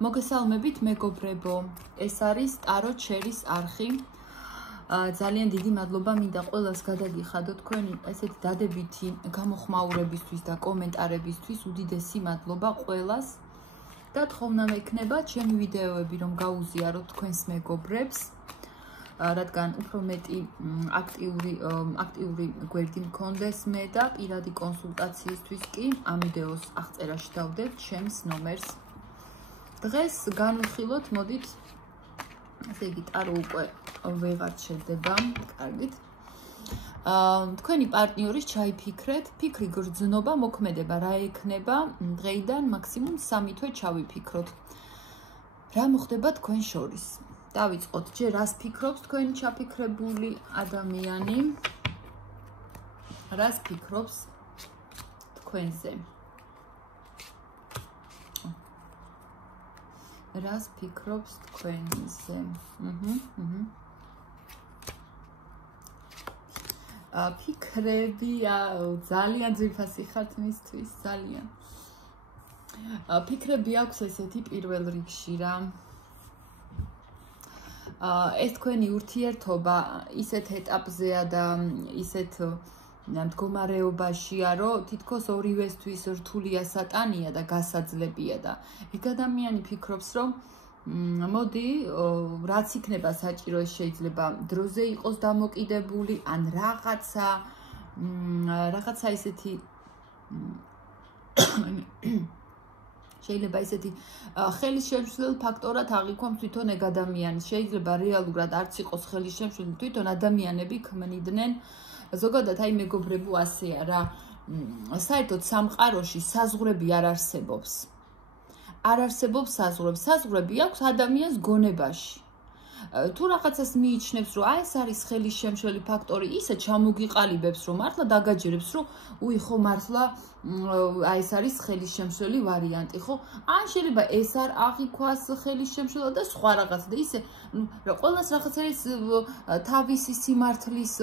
მოგესალმებით მეგობრებო, ეს არის ტარო ჩერის არხი. ძალიან დიდი მადლობა მინდა ყველას გადაგიხადოთ თქვენი ესეთ დადებითი გამოხმაურებისთვის და კომენტარებისთვის. უდიდესი მადლობა ყველას. და თხოვნა მექნება ჩემი ვიდეოები რომ გაუზიაროთ თქვენს მეგობრებს, რადგან უფრო მეტი აქტიური გვერდი მქონდეს მე და პირადი კონსულტაციისთვის კი ამ ვიდეოს აღწერაში დავდეთ ჩემს ნომერს. დღეს განვიხილოთ, მოდით, ესე იგი ტარო უკვე ვეღარ შედება, კარგით. თქვენი პარტნიორის ჩაიფიქრეთ, ფიქრი გრძნობა, მოქმედება რა ექნება, დღეიდან მაქსიმუმ 3 თვე ჩავიფიქროთ. რა მოხდება თქვენ შორის? დავიწყოთ, ჯერ რას ფიქრობს თქვენი ჩაფიქრებული ადამიანი? რას ფიქრობს თქვენზე? რას ფიქრობს თქვენზე? ფიქრები ძალიან ძვირფასი ხართ მისთვის, ძალიან. ფიქრები აქვს ესეთი პირველ რიგში რა. ეს თქვენი ურთიერთობა ისეთ ეტაპზეა და ისეთ მდგომარეობაშია, რომ თითქოს ორივესთვის რთულია სატანია და გასაძლებია და ეგ ადამიანი ფიქრობს, რომ მოდი, რაც იქნება საჭირო, ეს შეიძლება დროზე იყოს დამოკიდებული, ან რაღაცა ისეთი შეიძლება ისეთი ხელის შემშლელ ფაქტორად აღიქვამს თვითონ ეგ ადამიანს. შეიძლება რეალურად არც იყოს ხელის შემშლელი, თვითონ ადამიანები ქმნიდნენ. ზოგადად აი მეგობრებო ასეა რა. საერთოდ სამყაროში საზღვრები არ არსებობს. არ არსებობს საზღვრები. საზღვრები აქვს ადამიანს გონებაში. თუ რაღაცას მიიჩნევს, რომ ეს არის ხელის შემშლელი ფაქტორი, ისე ჩამოგიყალიბებს, რომ მართლა დაგაჯერებს, რომ უი ხო მართლა ეს არის ხელის შემშლელი ვარიანტი, ხო? ან შეიძლება ეს არ აღიქვას ხელის შემშლელი და სხვა რაღაც და ისე ყველას რაღაცა ის თავისი სიმართლის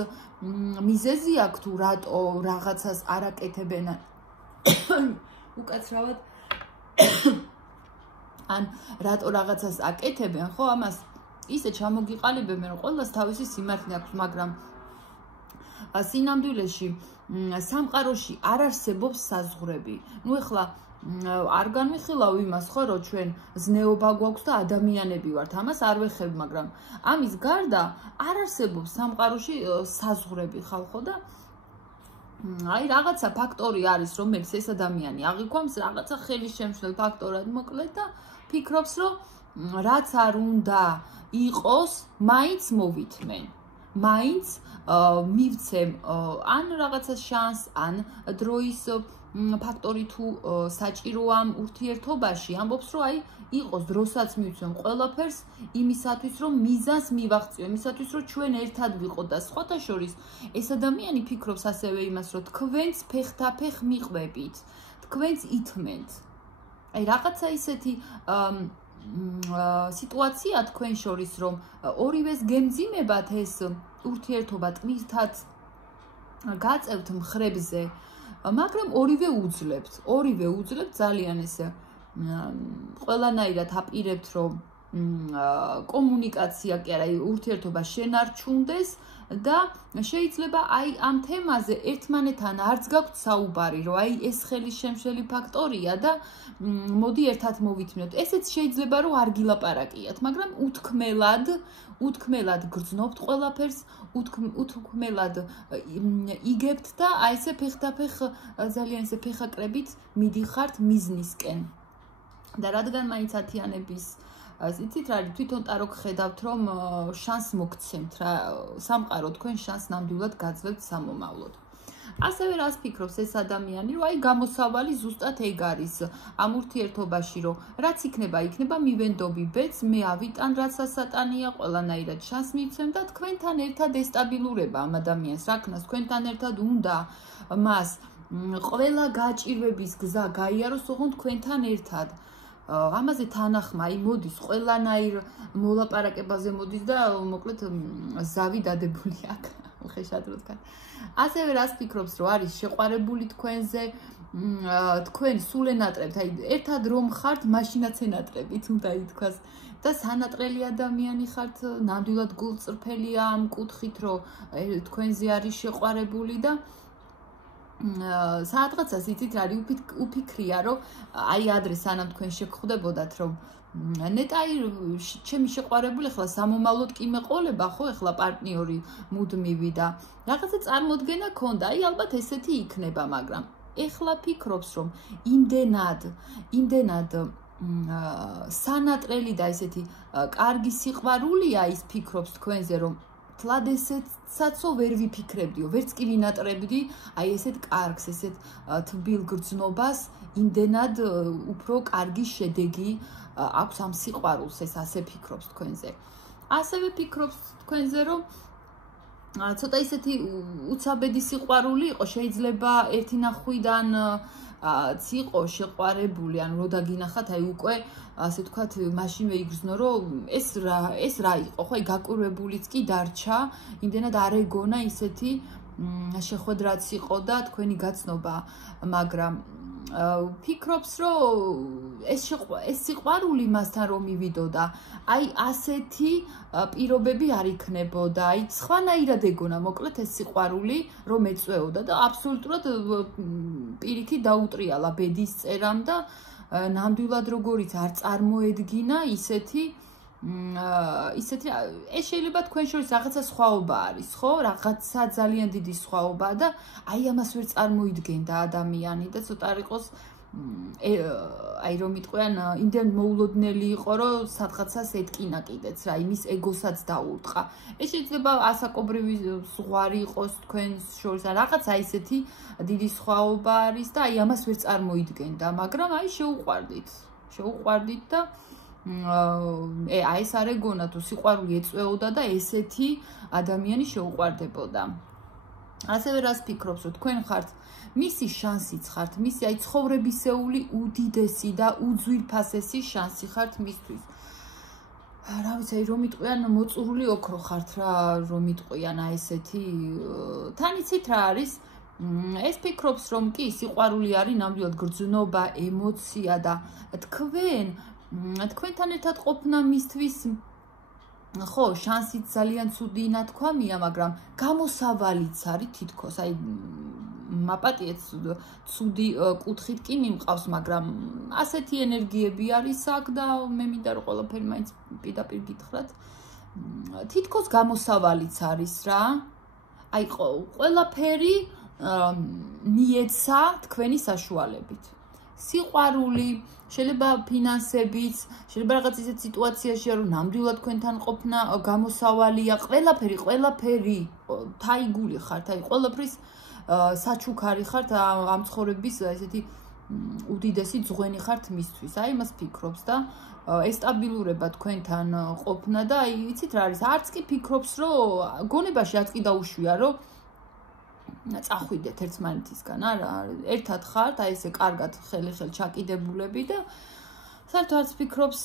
მიზეზი აქვს თუ რატო რაღაცას არ აკეთებენ. უკაცრავად ან რატო რაღაცას აკეთებენ, ხო, ამას ისე ჩამოგიყალიბებენ, რომ ყველას თავისი სიმართლე აქვს, მაგრამ სინამდვილეში სამყაროში არ არსებობს საზღვრები. ნუ ეხლა არ განვიხილავ იმას, ხო, რომ ჩვენ ზნეობა გვაქვს და ადამიანები ვართ, ამას არ ვეხებ, მაგრამ ამის გარდა არ არსებობს სამყაროში საზღვრები, ხალხო და აი რაღაცა ფაქტორი არის, რომელიც ეს ადამიანი აღიქვამს, რაღაცა ხელის შემშლელ ფაქტორად მოკლედ და ფიქრობს, რომ რაც არ უნდა იყოს, მაინც მოვითმენ. მაინც მივცემ ან რაღაცა შანს, ან დროის ფაქტორი თუ საჭიროა ამ ურთიერთობაში, ამბობს, რომ აი იყოს დროსაც მივცემ ყველაფერს იმისათვის, რომ მიზანს მივაღწიო, იმისათვის, რომ ჩვენ ერთად ვიყოთ და სხვათა შორის ეს ადამიანი ფიქრობს ასევე იმას, რომ თქვენც ფეხთაფეხ მიყვებით, თქვენც ითმენთ. აი რაღაცა ისეთი სიტუაცია თქვენ შორის, რომ ორივეს გემძიმებათ ეს ურთიერთობა ტვირთად გაწევთ მხრებზე, მაგრამ ორივე უძლებთ ძალიან ესე ყველანაირად აპირებთ, რომ კომუნიკაცია კი არა, ურთიერთობა შენარჩუნდეს და შეიძლება აი ამ თემაზე ერთმანეთთან არც გაქვთ საუბარი, რომ აი ეს ხელის შემშლელი ფაქტორია და მოდი ერთად მოვითმნოთ. ესეც შეიძლება რომ არ გილაპარაკიათ, მაგრამ უთქმელად გრძნობთ ყველაფერს, უთქმელად იგებთ და აი ესე ფეხთაფეხ ძალიან ესე ფეხაკრებით მიდიხართ მიზნისკენ. და რადგან მაინც ათიანების იცით რა არის, თვითონ ტარო გხედავთ, რომ შანს მოგცემთ რა, სამყარო თქვენ შანს ნამდვილად გაძლევთ სამომავლოდ. ასევე რას ფიქრობს ეს ადამიანი, რომ აი გამოსავალი ზუსტად ეგ არის ამ ურთიერთობაში, რომ რაც იქნება მივენდობი ბედს, მე ავიტან რაც ასატანია, ყველანაირად შანს მივცემ და თქვენთან ერთად ესტაბილურება ამ ადამიანს, რაკნას თქვენთან ერთად უნდა მას ყველა გაჭირვების გზა გაიაროს, ოღონდ თქვენთან ერთად. ამაზე თანახმა აი მოდის ყველანაირ მოლაპარაკებაზე მოდის და მოკლედ ზავი დადებული აქვს, უხეშად რო თქვა. ასევე რას ფიქრობს, რომ არის შეყვარებული თქვენზე, თქვენ სულ ენატრებთ, აი ერთად რომ ხართ, მაშინაც ენატრებით უნდა ითქვას და სანატრელი ადამიანი ხართ, ნამდვილად გულწრფელია ამ კუთხით, რომ თქვენზე არის შეყვარებული და საათღაცას იცით რა არის უფიქრია, რომ აი ადრე სანამ თქვენ შეგხვდებოდათ, რომ ნეტა აი ჩემი შეყვარებული ხლა სამომავლოდ კი მეყოლება, ხო, ეხლა პარტნიორი მუდმივი და რაღაცა წარმოდგენა ქონდა, აი ალბათ ესეთი იქნება, მაგრამ ეხლა ფიქრობს, რომ იმდენად სანატრელი და ესეთი კარგი სიყვარულია ის ფიქრობს თქვენზე, რომ თლად ესეცაცო ვერ ვიფიქრებდიო, ვერც კი ვინატრებდი, აი ესეთ კარგს, ესეთ თბილ გრძნობას, იმდენად უფრო კარგი შედეგი აქვს ამ სიყვარულს, ეს ასე ფიქრობს თქვენზე. ასევე ფიქრობს თქვენზე, რომ ცოტა ისეთი უცაბედი სიყვარული იყო, შეიძლება ერთი ნახვიდან იყო შეყვარებული, ან რო დაგინახათ, აი უკვე ასე ვთქვათ, მაშინვე იგრძნო, რომ ეს რა იყო, ხო, აი გაკვირვებულიც კი დარჩა, იმდენად არ ეგონა ისეთი შეხვედრაც იყო და თქვენი გაცნობა, მაგრამ ფიქრობს, რომ ეს სიყვარული მასთან რომ მივიდოდა, აი ასეთი პირობები არ იქნებოდა, აი სხვანაირად ეგონა, მოკლედ ეს სიყვარული რომ ეწვეოდა და აბსოლუტურად პირიქით დაუტრიალა ბედის წერამ და ნამდვილად როგორიც არ წარმოედგინა ისეთი ეს შეიძლება თქვენ შორის რაღაცა სხვაობა არის, ხო? რაღაცა ძალიან დიდი სხვაობა და აი ამას ვერ წარმოიდგენდა ადამიანი და ცოტა არ იყოს აი რომ იტყვიან, იმდენ მოულოდნელი იყო, რომ სადღაცას ეთკინა კიდეც რა, იმის ეგოსაც დაუუტყა. ეს შეიძლება ასაკობრივი ზღვარი იყოს თქვენ შორის, რაღაცა ისეთი დიდი სხვაობა არის და აი ამას ვერ წარმოიდგენდა, მაგრამ აი შეუყვარდით და აი ეს არ ეგონა თუ სიყვარული ეწვეოდა და ესეთი ადამიანი შეუყვარდებოდა. ასევე რას ფიქრობს, რომ თქვენ ხართ მისი შანსიც ხართ, მისი აი ცხოვრებისეული უდიდესი და უძვირფასესი შანსი ხართ მისთვის. რა ვიცი, აი რომ იტყვიან მოწურული ოქრო ხართ რა, რომ იტყვიან აი ესეთი თან იცით რა არის? ეს ფიქრობს, რომ კი სიყვარული არის ნამდვილად გრძნობა, ემოცია და თქვენთან ერთად ყოფნა მისთვის ხო, შანსიც ძალიან ცუდი ნათქვამია, მაგრამ გამოსავალიც არის თითქოს, აი მაპატიეთ ცუდი კუთხით კი მიმყავს, მაგრამ ასეთი ენერგიები არის აქ და მე მინდა რომ ყველაფერი მაინც პირდაპირ გითხრათ. თითქოს გამოსავალიც არის რა. აი ყველაფერი მიეცა თქვენი საშუალებით. სიყვარული, შეიძლება ფინანსებიც, შეიძლება რაღაც ისეთ სიტუაციაშია, რომ ნამდვილად თქვენთან ყოფნა გამოსავალია, ყველაფერი, თაიგული ხართ, აი ყველაფრის საჩუქარი ხართ ამ ცხოვრების ესეთი უდიდესი ძღვენი ხართ მისთვის. აი მას ფიქრობს და ესტაბილურება თქვენთან ყოფნა და აი იცით რა არის, არც კი ფიქრობს, რომ გონებაში არც კი დაუშვია, რომ წახვიდეთ ერთმანეთისგან, არა, ერთად ხართ, აი ესე კარგად ხელი-ხელ ჩაკიდებულები და საერთოდ არც ფიქრობს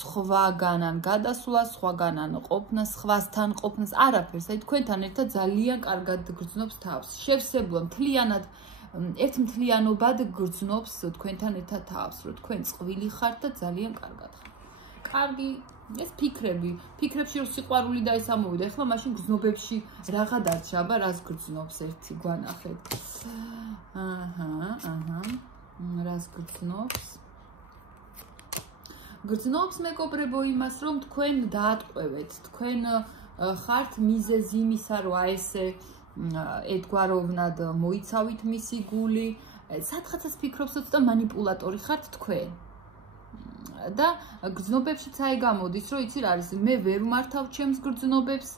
სხვაგანან გადასვლას, სხვაგანან ყოფნას, სხვასთან ყოფნას, არაფერს, აი თქვენთან ერთად ძალიან კარგად გრძნობს თავს. შევსებლა მთლიანად ერთმთლიანობად გრძნობს თქვენთან ერთად თავს, რომ თქვენ წყვილი ხართ და ძალიან კარგად ხართ. კარგი ეს ფიქრებში რომ სიყვარული და ეს ამოვიდა, ეხლა მაშინ გრძნობებში რაღა დარჩა, აბა რას გრძნობს ერთი გვანახეთ. რას გრძნობს? გრძნობს მეგობრებო იმას, რომ თქვენ დაატყვევეთ, თქვენ ხართ მიზეზი იმისა, რომ აი ესე ერთგვაროვნად მოიცავით მისი გული, სადღაცას ფიქრობს, ცოტა манипуляტორი ხართ თქვენ. და გრძნობებშიც აი გამოდის, რომ იცი რა არის, მე ვერ მართავ ჩემს გრძნობებს,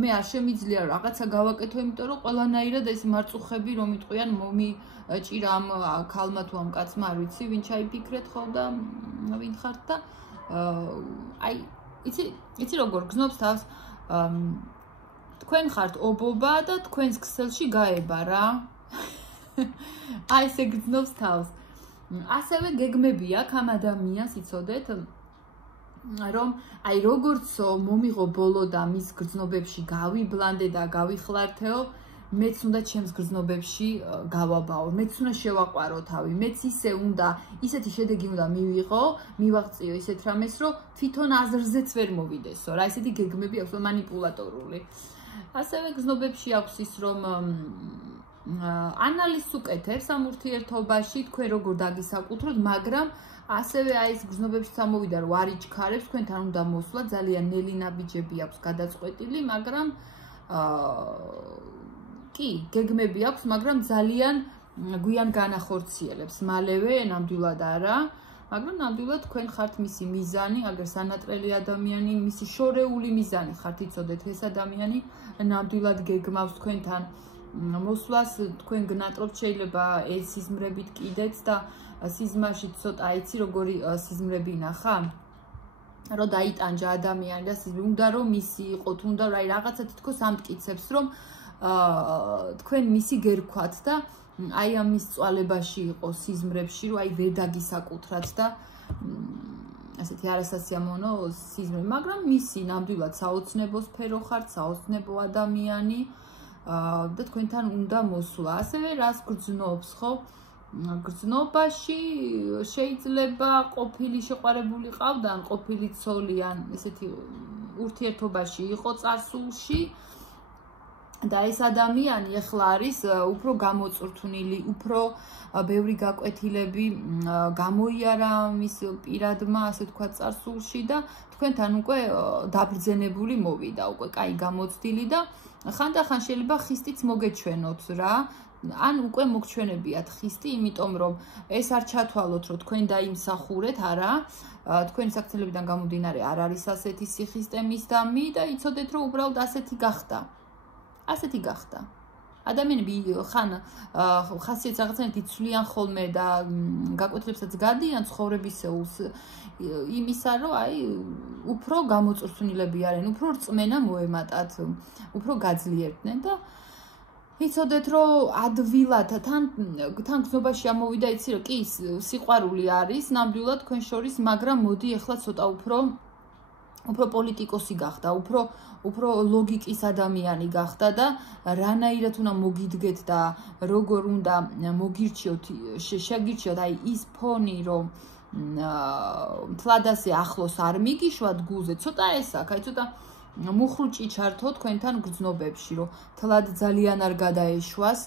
მე არ შემიძლია რაღაცა გავაკეთო, იმიტომ რომ ყველანაირად ეს მარწუხები რომ იტყვიან მომიჭირა ამ ქალმა თუ ამ კაცმა, არ ვიცი, ვინ ჩაიფიქრეთ ხო და ვინ ხართ და აი იცი როგორ გრძნობს თავს, თქვენ ხართ ობობა და თქვენს ქსელში გაება რა. აი ესე გრძნობს თავს. ასევე გეგმები აქვს ამ ადამიანს, იცოდეთ, რომ აი როგორც მომიღო ბოლო და მის გრძნობებში გავიბლანდე და გავიხლართეო, მეც უნდა ჩემს გრძნობებში გავაბაო, მეც უნდა შევაყვარო თავი, მეც ისეთი შედეგი უნდა მივიღო, მივაღწიო ისეთ რამეს, რომ თვითონ აზრზეც ვერ მოვიდესო, რა ესეთი გეგმები აქვს манипуляტორული. ასევე გრძნობებში აქვს ის, რომ ანალიზს უკეთებს ამ ურთიერთობაში, თქვენ როგორ დაგისაკუთროთ, მაგრამ ასევე აი ეს გრძნობებში წამოვიდა, რომ არ იჩქარებს, თქვენთან უნდა მოსვლა, ძალიან ნელი ნაბიჯები აქვს გადაწყვეტილი, მაგრამ კი, გეგმები აქვს, მაგრამ ძალიან გვიან განახორციელებს. მალევე ნამდვილად არა, მაგრამ ნამდვილად თქვენ ხართ მისი მიზანი, აგერ სანატრელი ადამიანი, მისი შორეული მიზანი ხართ, იცოდეთ, ეს ადამიანი ნამდვილად გეგმავს თქვენთან მოსვლას, თქვენ გნატრობთ შეიძლება ეს სიზმრებით კიდეც და სიზმარში ცოტა იცი როგორი სიზმრები ნახა? რომ დაიტანჯა ადამიანი და სიზმრები უნდა რომ მისი იყო, თუ უნდა რა რაღაცა თითქოს ამტკიცებს, რომ თქვენ მისი გერქვათ და აი ამის წვალებაში იყო სიზმრებში, რომ აი ვერ დაგისაკუთრათ და ასეთი არასასიამოვნო სიზმრები, მაგრამ მისი ნამდვილად საოცნებო სფერო ხართ, საოცნებო ადამიანი და თქვენთან უნდა მოსვლა. ასევე რას გრძნობს, ხო? გრძნობაში შეიძლება ყოფილი შეყვარებული ყავდა, ან ყოფილი ცოლი, ან ესეთი ურთიერთობაში იყო წარსულში და ეს ადამიანი ახლა არის უფრო გამოწურთუნილი, უფრო ბევრი გაკვეთილები გამოიარა მის პირადმა, ასე ვთქვათ, წარსულში და თქვენთან უკვე დაბრძენებული მოვიდა, უკვე კაი გამოცდილი და ხანდახან შეიძლება ხისტიც მოგეჩვენოთ რა. ან უკვე მოგჩვენებიათ ხისტი, იმიტომ რომ ეს არ ჩათვალოთ, რომ თქვენ დაიმსახურეთ, არა, თქვენი საქციელებიდან გამომდინარე არ არის ასეთი სიხისტე მის დამი და იცოდეთ, რომ უბრალოდ ასეთი გახდა. ასეთი გახდა. ადამიანები ხან ხასიათს რაღაცნაირად იცვლიან ხოლმე და გაკვეთილებსაც გადიან ცხოვრებისეულს იმისა, რომ აი უფრო გამოწურთუნილები არიან, უფრო რწმენა მოემატათ, უფრო გაძლიერდნენ და იცოდეთ, რომ ადვილად თან გზნობაში ამოვიდა, იცი რომ კი სიყვარული არის ნამდვილად თქვენ შორის, მაგრამ მოდი ახლა ცოტა უფრო პოლიტიკოსი გახდა, უფრო ლოგიკის ადამიანი გახდა და რანაირად უნდა მოგიდგეთ და როგორ უნდა მოგირჩიოთ, შეგირჩიოთ აი ის ფონი, რომ თლადასე ახლოს არ მიგიშვათ გულზე, ცოტა ეს აქ, აი ცოტა მუხრუჭი ჩართო თქვენთან გრძნობებში, რომ თლად ძალიან არ გადაეშვას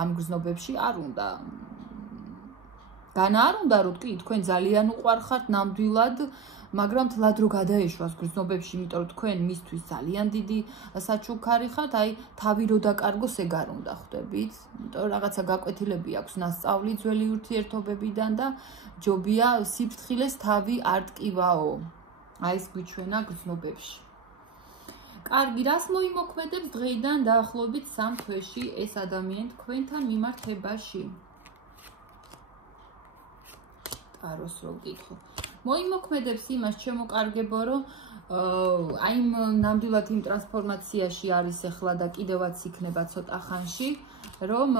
ამ გრძნობებში, არ უნდა. განა არ უნდა, რომ კი, თქვენ ძალიან უყვარხართ ნამდვილად, მაგრამ თლად რო გადაეშვას გრძნობებში, იმიტომ რომ თქვენ მისთვის ძალიან დიდი საჩუქარი ხართ, აი თავი რო დაკარგოს ეგ არ უნდა ხვდებით, იმიტომ რომ რაღაცა გაკვეთილები აქვს ნასწავლი ძველი ურთიერთობებიდან და ჯობია სიფრთხილეს თავი არ ტკივაო. აი ეს გვიჩვენა გრძნობებში. კარგი, რას მოიმოქმედებს დღეიდან დაახლოებით 3 თვეში ეს ადამიანი თქვენთან მიმართებაში? ტაროს რო ვკითხო. მოიმოქმედებს იმას, ჩემო-კარგებო, რომ აი ნამდვილად იმ ტრანსფორმაციაში არის ახლა და კიდევაც იქნება ცოტა ხანში, რომ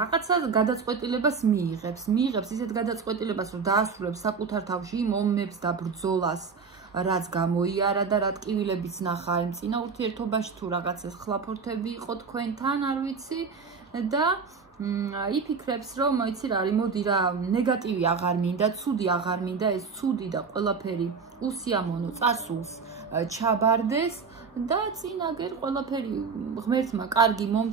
რაღაცა გადაწყვეტილებას მიიღებს ისეთ გადაწყვეტილებას, რომ დაასრულებს საკუთარ თავში იმ ომებს და ბრძოლას, რაც გამოიარა და რა ტკივილებიც ნახა იმ წინა ურთიერთობაში, თუ რაღაცა ხლაფორთები იყო თქვენთან, არ ვიცი და იფიქრებს, რომ იცი რა არის, მოდი რა, ნეგატივი აღარ მინდა, ცუდი აღარ მინდა, ეს ცუდი და ყველაფერი უსიამოვნო წასულს ჩაბარდეს და წინ აგერ ყველაფერი ღმერთმა კარგი